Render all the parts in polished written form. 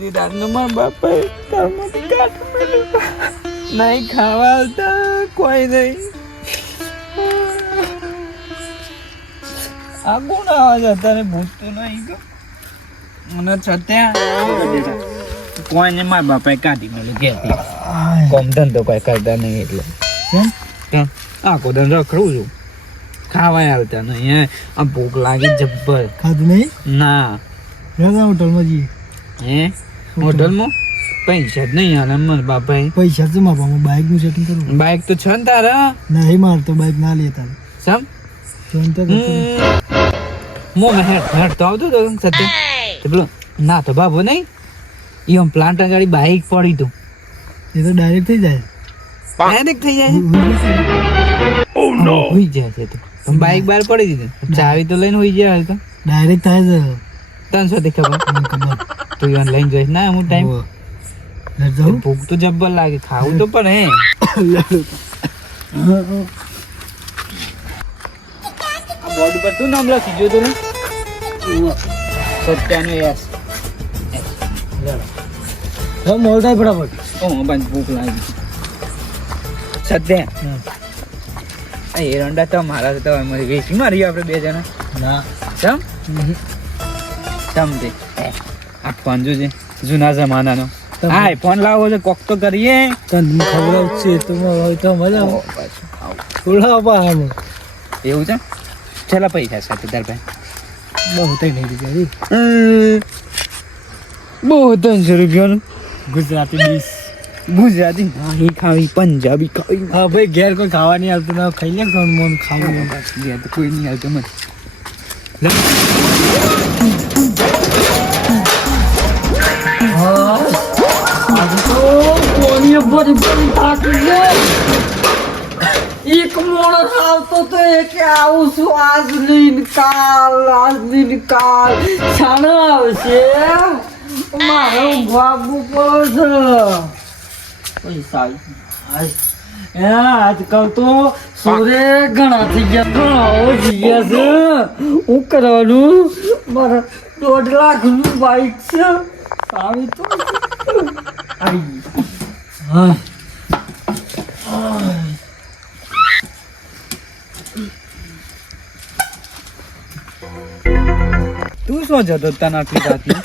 નિરાશનો મારા બાપાએ ઘરમાંથી કાઢી મેલ્યો. નહીં ખાવા આવતા કોઈ નહીં. આ કોણ આવાજ અત્યારે ભૂત તો નહીં ગયો મને છત્યા કોઈને મારા બાપાએ કાઢી મેલ્યું ઘેરથી. કોમ ધંધો કોઈ કરતા નહીં એટલે આખો ધન રખડું છું. ખાવાય આવતા નહીં. આ ભૂખ લાગી જબ્બર. ખાધું નહીં? ના હોટલમાં જઈએ. હે હોટલમાં પૈસા જ નહીં હાલ મારા બાપાએ. પૈસા છે મારા બાપા, બાઇક નું સેટિંગ કરવું. બાઇક તો છે ને તારા? નહીં મારે તો બાઇક ના લે તારે. સમ હેડ તો આવતો હતો સત્ય પેલો ના તો બાબો નહીં એમ પ્લાન્ટ ગાડી બાઇક પડી તું એ તો ડાયરેક્ટ થઈ જાય. ડાયરેક્ટ થઈ જાય હોઈ જાય છે તો બાઇક બહાર પડી દીધું. ચાવી તો લઈને હોઈ જાય તો ડાયરેક્ટ થાય છે. તને શું ખબર તું એને લઈને જોઈશ ના હું ટાઈમ ભૂખ તો જબ્બર લાગે. ખાવું તો પણ હે બોર્ડ ઉપર તું નામ લખી જો તો ને સત્યાનો યસ મોલ થાય ફટાફટ. ઓ બંધ ભૂખ લાગી. સત્યા એરંડા તો મારા તો વેચી મારી આપણે બે જણા. ના સમજે આ ફોન જોજે જૂના જમાનાનો. હા ફોન લાવો છે કોક તો કરીએ. તને ખબર છે તો હોય તો મજા થોડા પાહે એવું છે. ચાલો પૈસા સાથે તાર ભાઈ બહુ થઈ નહીં જાય. બહુ 300 રૂપિયાનું ગુજરાતી ડીશ. ગુજરાતી નહીં ખાવી પંજાબી ખાવી. હા ભાઈ ઘેર કોઈ ખાવા નહીં આવતું ના ખાઈ લે કોણ મોન ખાવું ઘેર તો કોઈ નહીં આવતું મને. એક મોણસ આવતો તો કે આવું છું આજની નિકાલ છાનો આવશે મારે ઊંઘવાનું પડે છે. પૈસા આજકાલ તો સોરે ઘણા થઈ ગયા. ઘણા જઈએ છે. હું કરવાનું મારા 1.5 લાખનું બાઈક છે. આવી તો આવી હા તું શું જતો તને પીતાથી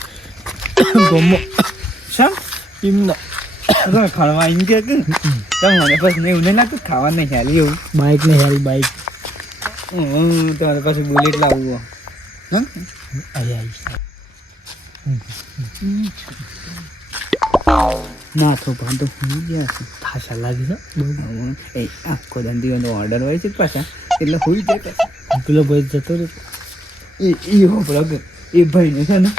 ગમો શમ એમનો ખાવા એમ કે મને પછી એવું નહીં લાગતું ખાવા નહીં ખ્યાલી એવું. બાઈક ને હેરી બાઈક તમારે પાછું બુલેટ લાવવું. ના તો ભાંતો હું ગયા છે ખાસા લાગી છે. એ આખો ધંધીનો ઓર્ડર હોય છે પાછા એટલે હોઈ જાય. પેલો ભાઈ જતો રહ્યો એ ભાઈને છે ને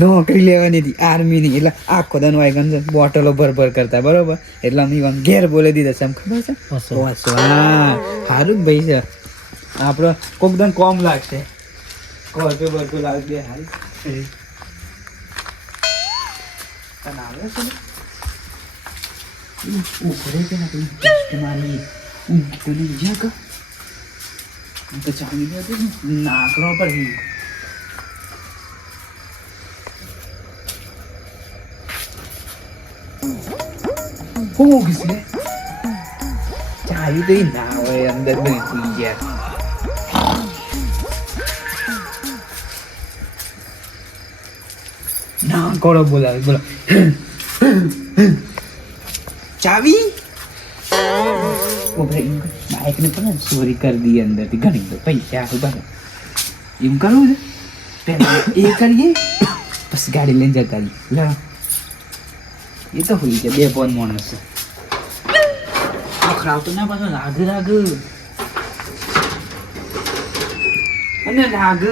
નોકરી લેવાની હતી આર્મીની. એટલે આખો દન વાયગન છે બોટલો ભર કરતા બરોબર. એટલે અમે એમ ઘેર બોલી દીધા છે એમ ખબર છે. સારું જ ભાઈ છે આપણે કોક દન કોમ લાગશે. સ્કોર્પિયો બરપિયો લાગશે હાલ તને આવે છે ઉભરે કે ના તમારી ઊંઘ તો નહીં જ્યાં કા તો ચાલી ગયા નાકરો પર હું ઘસે ચાલી તો ના હોય અંદર બેસી ગયા. ના કોડો બોલાવે બોલો ચાવી બાઈક ને પણ ચોરી કરી દી અંદર થી ઘણી તો પૈસા બરાબર એમ કરવું છે. પેલા એ કરીએ પછી ગાડી લઈને જતા રહીએ. એ તો હોય છે 2 માણસ છે. ખરાબ તો ના પાછો રાગ અને રાગ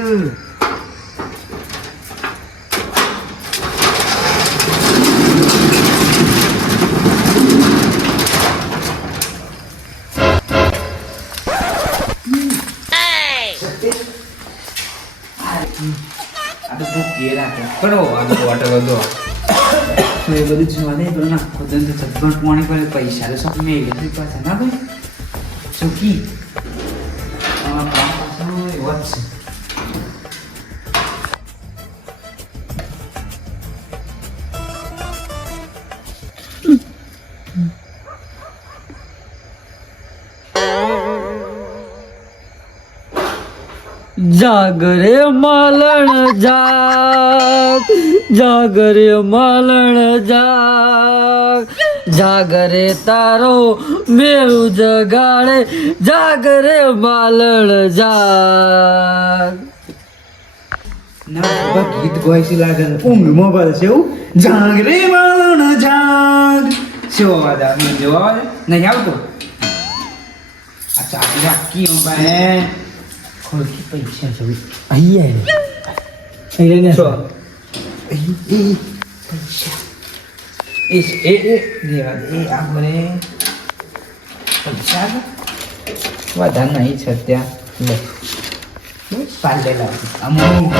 પૈસા તો સબ મેળવી પાછા ના ભાઈ સુખી જાગરે માલણ જાગ, જાગરે માલણ જાગ, જાગરે તારો મેળું જગાડે, જાગરે માલણ જાગ. ના ગીત ગોઈસી લાગે ઊંઘમાં બોલે છે એવું જાગ રે માલણ જાગ શું અવાજ આવે જો અવાજ નહીં આવતો આ ચાકી રાખી ભાઈ ખોલકી પૈસા છે અહીંયા શું પૈસા એ દેવા દે આપણે પૈસા વધારે નહીં છે ત્યાં લે પાલેલા અમુક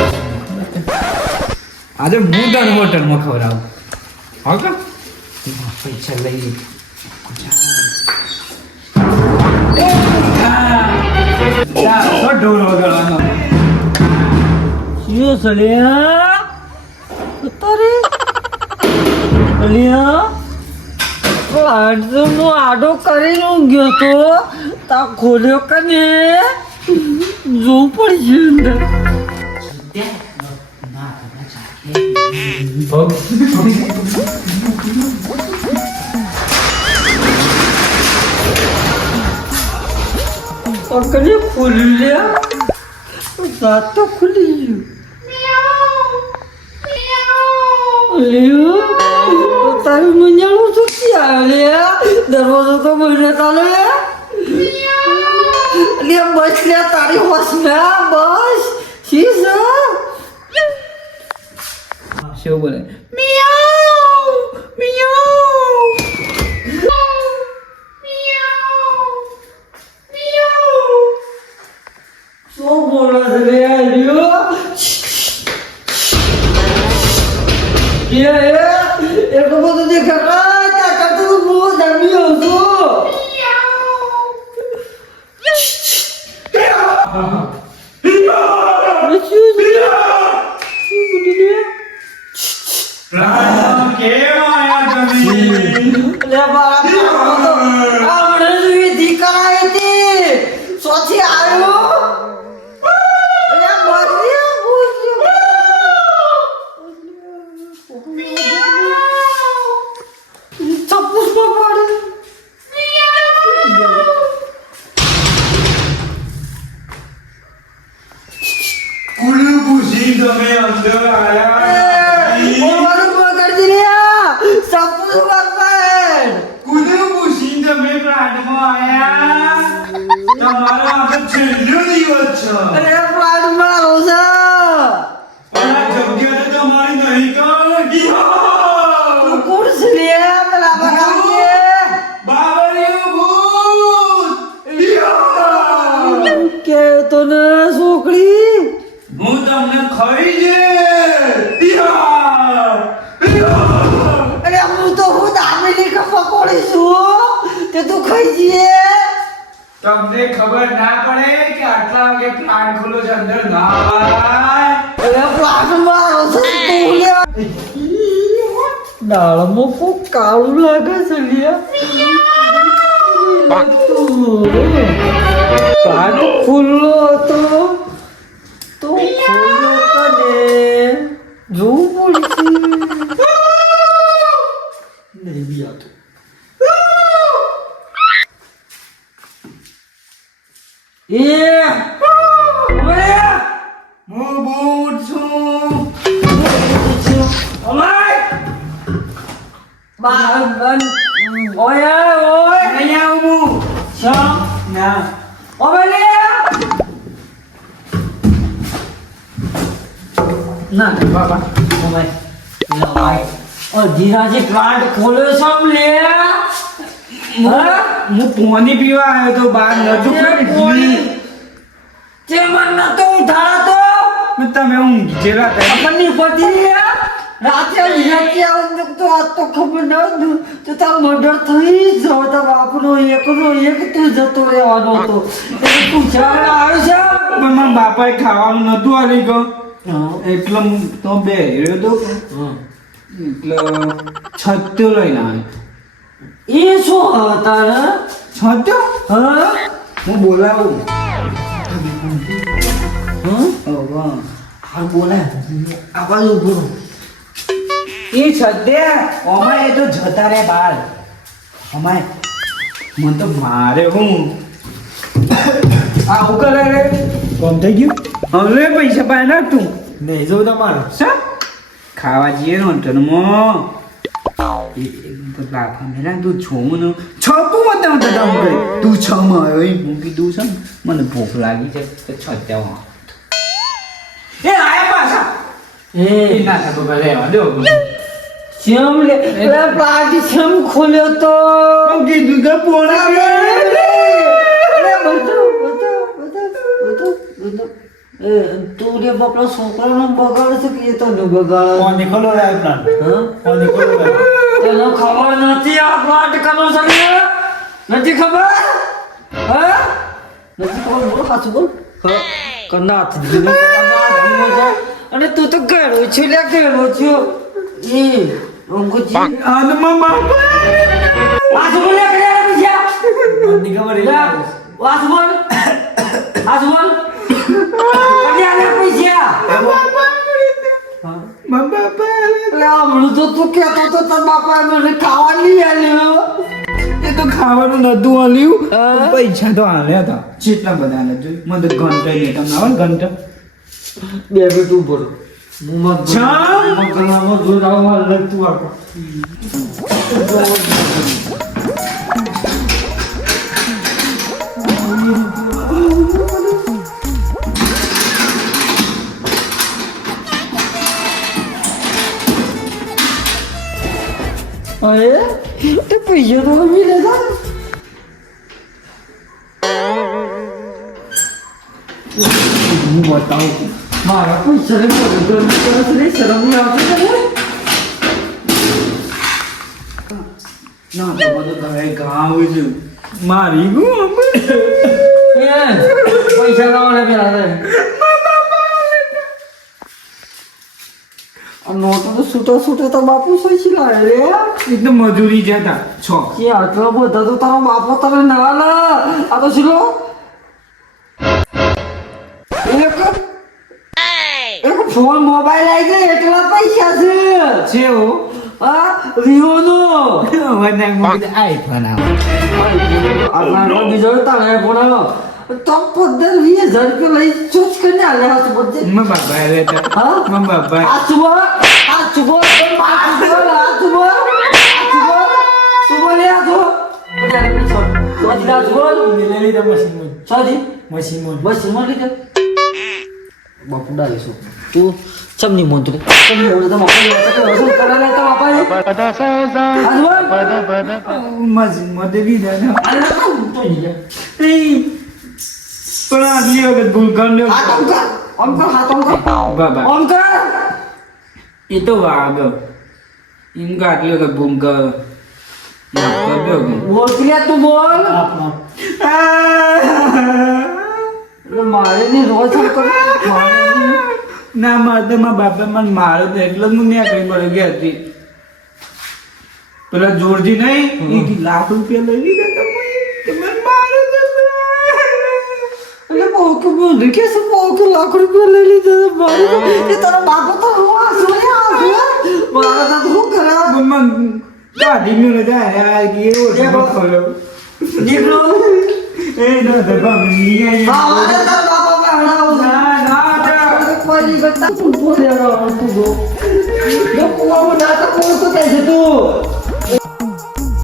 આજે હું તને હોટલમાં ખવડાવું હા પૈસા લઈ ઢોલ વગાડવાનો શું સળિયા તારે સળિયા નો આડો કરીને ઊંઘ્યો તો તા ખોલ્યો કને જોવું પડશે અંદર. કને ખોલ્યું લ્યા દાંત તો ખુલી ગયું. તારું મંજાણું શું ક્યાં લ્યા દરવાજો તો બંધ ચાલે લે બસ લે તારી હોશ ના બસ શીશ શું બોલે મિયાઉ મિયાઉ શું બોલે છે રે લ્યો એટલો બધો દેખાય ત્યાં કરતો તો બહુ દમી હતો. તમને ખબર ના પડે કે આટલા વાગે પ્લાન્ટ ખુલ્લો છે અંદર ના આવાય પ્લાન્ટ મારો છે દાળમાં કોક કાળું લાગે છે પ્લાન્ટ ખુલ્લો હતો તો ખોલ્યો કને જોવું પડશે નહીં બી આવતું. હું બૂટ છું ઓય ઓય નહીં આવું ના ના બાબા ધીરાજી પ્લાન્ટ ખોલ્યો સમ લે હું પાણી પીવા આવ્યો તો બહાર નજુ તે મન નતો ઉઠાડતો તમે ઊંઘી જેલા આપણને પતી રાતે રાતે આવું તો આ તો ખબર ન હતું તો તાર મર્ડર થઈ જાવ તો બાપનો એકનો એક તું જતો રહેવાનો હતો તું જાણ આવ્યો છે પણ મારા બાપાએ ખાવાનું નતું આવી ગયું એટલે હું તો બે રહ્યો તો એટલે છત્યો લઈને આવ્યો. એ શું હતા ને છત્યો હા હું બોલાવું હા ભગવાન હાલ બોલાય આ બાજુ ઉભો રહો. એ છદ્યા અમાય એ તો જતા રે બાર અમાય મને તો મારે હું આ હું કરે રે કોમ થઈ ગયું હવે પૈસા પાય ના તું નહીં જવું તમારે સા ખાવા જઈએ ને હોટલમાં લાફા મેલા તું છોમું ને છપું મત તું છ માં આવ્યો હું કીધું છે ને મને ભૂખ લાગી છે તો છત્યા એ આયા પાછા એ ના થતો રહેવા દો ચમ લે લે પાર્ટી ચમ ખોલ્યો તો કીધું કે પોણા અરે બતો એ તું રે બાપલો છોકરાનો બગાડ છે કે તો ન બગાડ કોને ખોલો રે પ્લાન હા કોને ખોલો રે તને ખબર નથી આ પ્લાન્ટ કરનો છે નથી ખબર હા નથી ખબર બોલ સાચું બોલ હા કનાથ દીનો છે અને તું તો ગળો છો લે ગળો છો એ અંગુજી આનમાં બાપા સાચું બોલ લે કર્યા કોને ખબર લે સાચું બોલ સાચું બોલ કર્યા લે પૈસા હમણાં તો તું કહેતો તો તાર બાપા મને ખાવા નહીં આલ્યો એ તો ખાવાનું નતું આલ્યું હા. પૈસા તો આલ્યા હતા કેટલા બધા આલ્યા જોઈ મને તો ઘંટા નહીં તમને આવે ને ઘંટા બે મિનિટ ઉભો રહો. હું મત જામ. મગનામાં જોઈ આવું મારે લગતું આપો. અરે તે પૈસા તો મિલે હતા હું બતાવું મારા પૈસા ને શરમ નહીં આવતી તને? ના તો બધું ઘરે ગાવ છે મારી ગયું પૈસા લાવવાના પેલા નોટો તો છૂટો છૂટો તો બાપુ સોચી લાવે રે એ તો મજૂરી જતા છ કે આટલો બધા તો તારો બાપો તને ના ના આ તો શીલો એક ફોન મોબાઈલ આવી જાય એટલા પૈસા છે છે હો હા વિવો નો વના મુકે આઈફોન આવે આટલા બીજો તારે ફોન આવ્યો તો 15,000 રૂપિયા લઈ ચોચ કરીને આલ્યા હાથ બધે મ બાબા રહેતા હા મ બાબા આ સુબહ લઈ લીધા મશીન સાદી મશીન બસ મળી લીધે બાપુ ડાલીશું તું ચમની મોંતરી ચમની ઓળે તો બાપુ વસૂલ કરા લેતા બાપા મજ મદવી દે ને અરે તો નહીં પણ આટલી વખત ભૂલ કર્યો હાથ ઓમ કર બાબા ઓમ કર એ તો વાગ એમ કે આટલી વખત ભૂલ કર માફ કરી દો બોલ ક્રિયા તું બોલ આપના મારે ની રોજ કર ના મારે મારા બાપા મને મારો તો એટલે જ હું ત્યાં કઈ પડી ગઈ હતી પેલા જોરજી નહીં એ લાખ રૂપિયા લઈ લીધા તમે મને મારો એટલે બહુ કે બોલ કે શું બહુ કે લાખ રૂપિયા લઈ લીધા મારે એ તારો બાપો તો રોવા સોયા મારા તો શું કરા મમ્મા ગાડી મેં જાય યાર કે એવો ખોલો નીકળો એ નો દબા મી મારે તાર બાપા પે હણાવ ના કોઈ કરતા તું બોલે તું ગો ના તો કોણ તો કહે છે તું